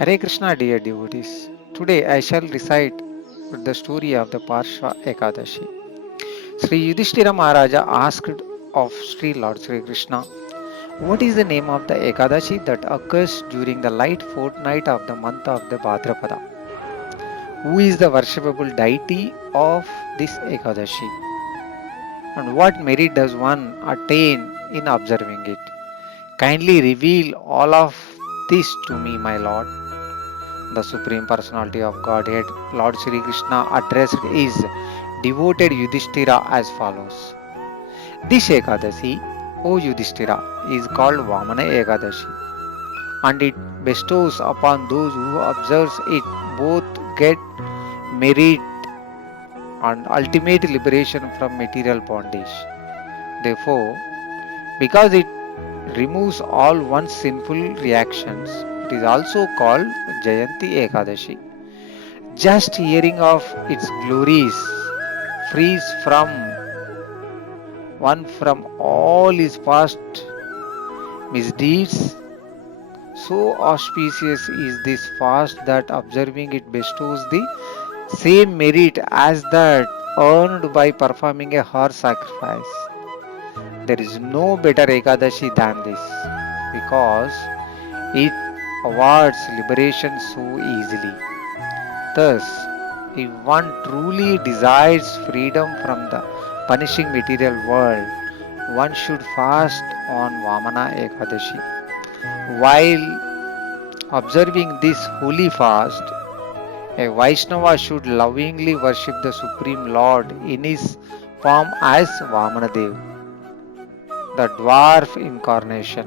Hare Krishna, dear devotees. Today I shall recite the story of the Parshva Ekadashi. Sri Yudhishthira Maharaja asked of Sri Lord Sri Krishna, what is the name of the Ekadashi that occurs during the light fortnight of the month of the Bhadrapada? Who is the worshipable deity of this Ekadashi? And what merit does one attain in observing it? Kindly reveal all of this to me, my Lord. The Supreme Personality of Godhead, Lord Sri Krishna, addressed his devoted Yudhishthira as follows. This Ekadasi, O Yudhishthira, is called Vamana Ekadashi, and it bestows upon those who observe it both get merit and ultimate liberation from material bondage. Therefore, because it removes all one's sinful reactions, it is also called Jayanti Ekadashi. Just hearing of its glories frees one from all his past misdeeds. So auspicious is this fast that observing it bestows the same merit as that earned by performing a horse sacrifice. There is no better Ekadashi than this because it awards liberation so easily. Thus, if one truly desires freedom from the punishing material world, one should fast on Vamana Ekadashi. While observing this holy fast, a Vaishnava should lovingly worship the Supreme Lord in his form as Vamanadev, the dwarf incarnation,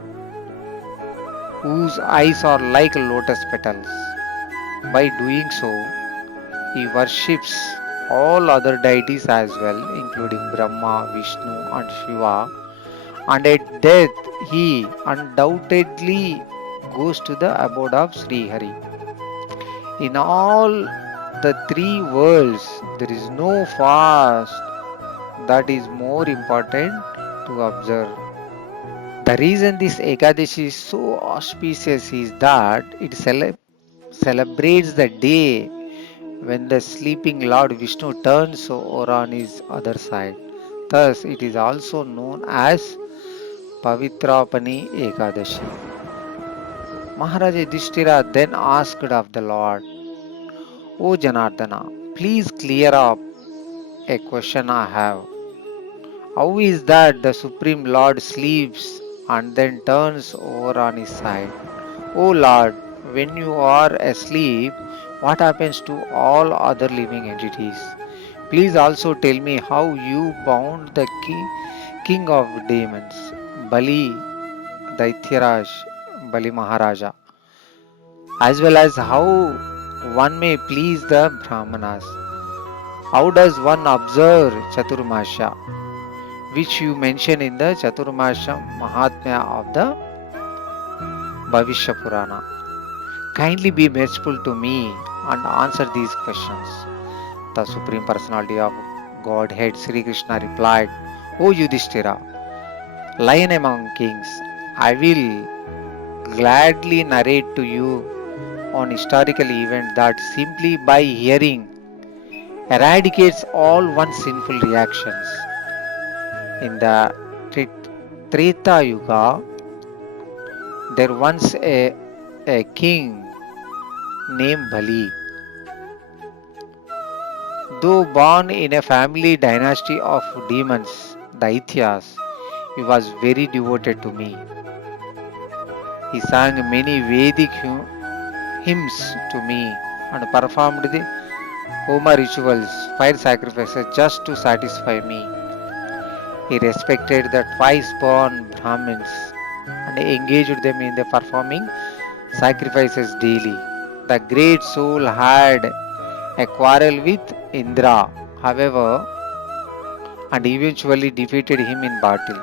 whose eyes are like lotus petals. By doing so, he worships all other deities as well, including Brahma, Vishnu, and Shiva, and at death he undoubtedly goes to the abode of Sri Hari. In all the three worlds, there is no fast that is more important to observe. The reason this Ekadashi is so auspicious is that it celebrates the day when the sleeping Lord Vishnu turns over on his other side. Thus, it is also known as Pavitrapani Ekadashi. Maharaja Yudhishthira then asked of the Lord, O Janardana, please clear up a question I have. How is that the Supreme Lord sleeps and then turns over on his side? O Lord, when you are asleep, what happens to all other living entities? Please also tell me how you bound the king of demons, Bali Daityaraj, Bali Maharaja, as well as how one may please the Brahmanas. How does one observe Chaturmasha, which you mention in the Chaturmasha Mahatmya of the Bhavishya Purana? Kindly be merciful to me and answer these questions. The Supreme Personality of Godhead Sri Krishna replied, O Yudhishthira, lion among kings, I will gladly narrate to you an historical event that simply by hearing eradicates all one's sinful reactions. In the Treta Yuga, there once a king named Bali. Though born in a family dynasty of demons, Daityas, he was very devoted to me. He sang many Vedic hymns to me and performed the Homa rituals, fire sacrifices just to satisfy me. He respected the twice born Brahmins and engaged them in the performing sacrifices daily. The great soul had a quarrel with Indra, however, and eventually defeated him in battle.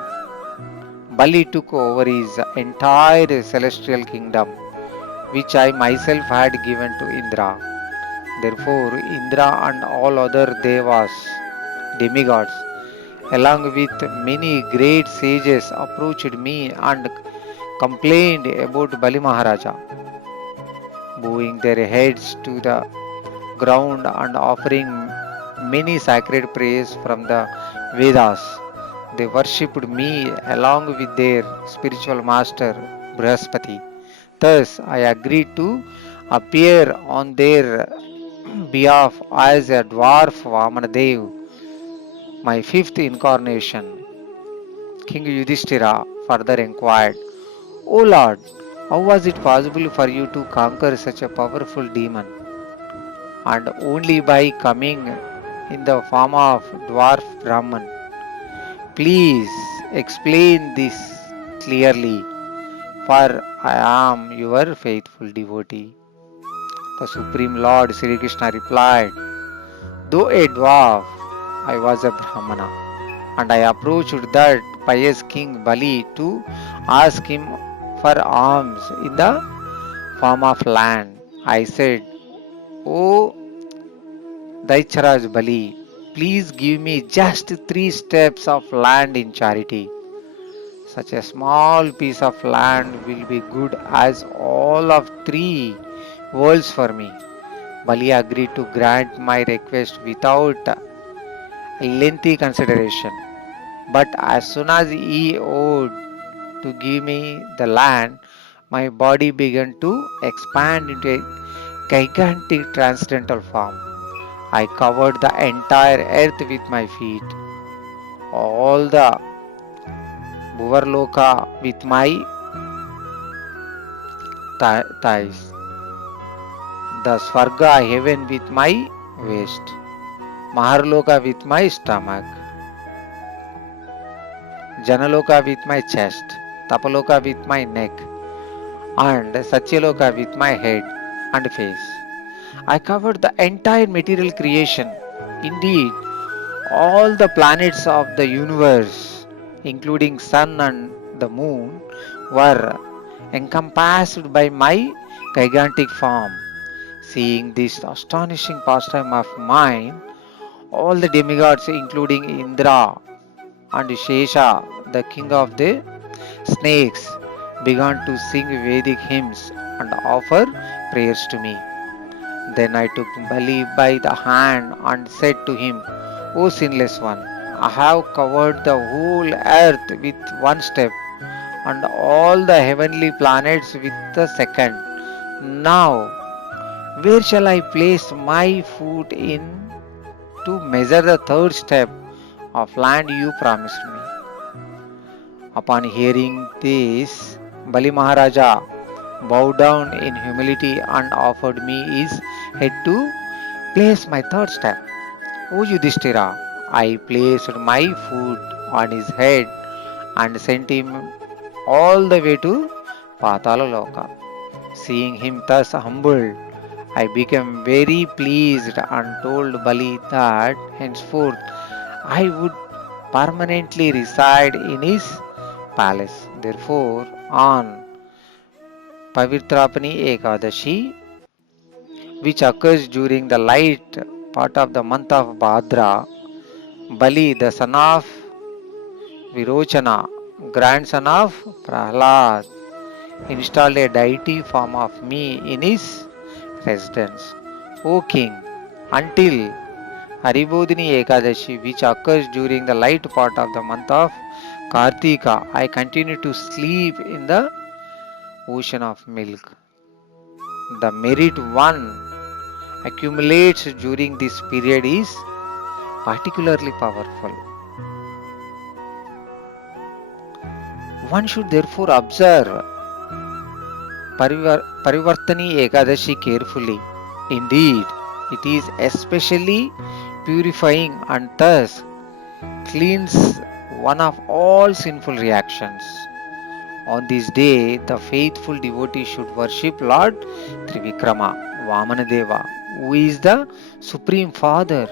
Bali took over his entire celestial kingdom, which I myself had given to Indra. Therefore, Indra and all other devas, demigods, along with many great sages, approached me and complained about Bali Maharaja. bowing their heads to the ground and offering many sacred prayers from the Vedas. They worshipped me along with their spiritual master Brihaspati. Thus, I agreed to appear on their behalf as a dwarf Vamanadev, my fifth incarnation. King Yudhishthira further inquired, O Lord, how was it possible for you to conquer such a powerful demon? And only by coming in the form of dwarf Brahman. Please explain this clearly, for I am your faithful devotee. The Supreme Lord Sri Krishna replied, Though a dwarf, I was a Brahmana, and I approached that pious king Bali to ask him for alms in the form of land. I said, O Daicharaj Bali, please give me just 3 steps of land in charity. Such a small piece of land will be good as all of 3 worlds for me. Bali agreed to grant my request without lengthy consideration. But as soon as he owed to give me the land, my body began to expand into a gigantic transcendental form. I covered the entire earth with my feet, all the Bhuvarloka with my thighs, the Swarga heaven with my waist, Maharloka with my stomach, Janaloka with my chest, Tapaloka with my neck, and Satyaloka with my head and face. I covered the entire material creation. Indeed, all the planets of the universe, including sun and the moon, were encompassed by my gigantic form. Seeing this astonishing pastime of mine, all the demigods, including Indra and Shesha, the king of the snakes, began to sing Vedic hymns and offer prayers to me. Then I took Bali by the hand and said to him, O sinless one, I have covered the whole earth with 1 step and all the heavenly planets with the second. Now, where shall I place my foot in to measure the 3rd step of land you promised me? Upon hearing this, Bali Maharaja bowed down in humility and offered me his head to place my 3rd step. O Yudhishthira, I placed my foot on his head and sent him all the way to Patalaloka. Seeing him thus humbled, I became very pleased and told Bali that henceforth I would permanently reside in his palace. Therefore, on Pavitrapani Ekadashi, which occurs during the light part of the month of Bhadra, Bali, the son of Virochana, grandson of Prahlad, installed a deity form of me in his residence. O king, until Haribodhini Ekadashi, which occurs during the light part of the month of Kartika, I continue to sleep in the ocean of milk. The merit one accumulates during this period is particularly powerful. One should therefore observe Parivartani Ekadashi carefully. Indeed, it is especially purifying and thus cleans one of all sinful reactions. On this day, the faithful devotee should worship Lord Trivikrama, Vamanadeva, who is the Supreme Father.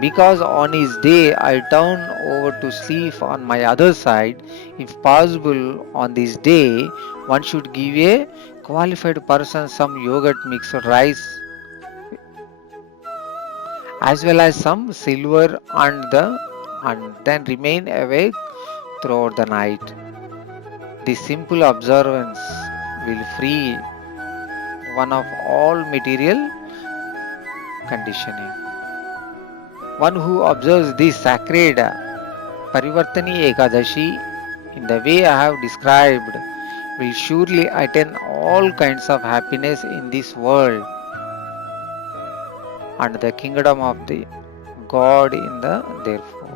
Because on his day I turn over to sleep on my other side, if possible, on this day one should give a qualified person some yogurt mixed rice as well as some silver and then remain awake throughout the night. This simple observance will free one of all material conditioning. One who observes this sacred Parivartani Ekadashi in the way I have described will surely attain all kinds of happiness in this world and the kingdom of the God in the therefore.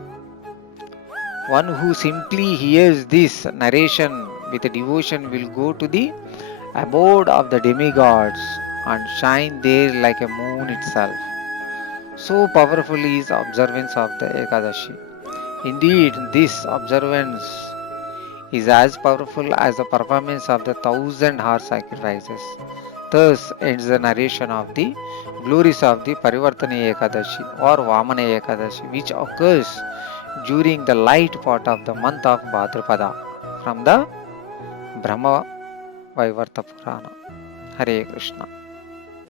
One who simply hears this narration with devotion will go to the abode of the demigods and shine there like a moon itself. So powerful is observance of the Ekadashi. Indeed, this observance is as powerful as the performance of the 1,000 hour sacrifices. Thus ends the narration of the glories of the Parivartana Ekadashi or Vamana Ekadashi, which occurs during the light part of the month of Bhadrapada from the Brahma Vaivarta Purana. Hare Krishna.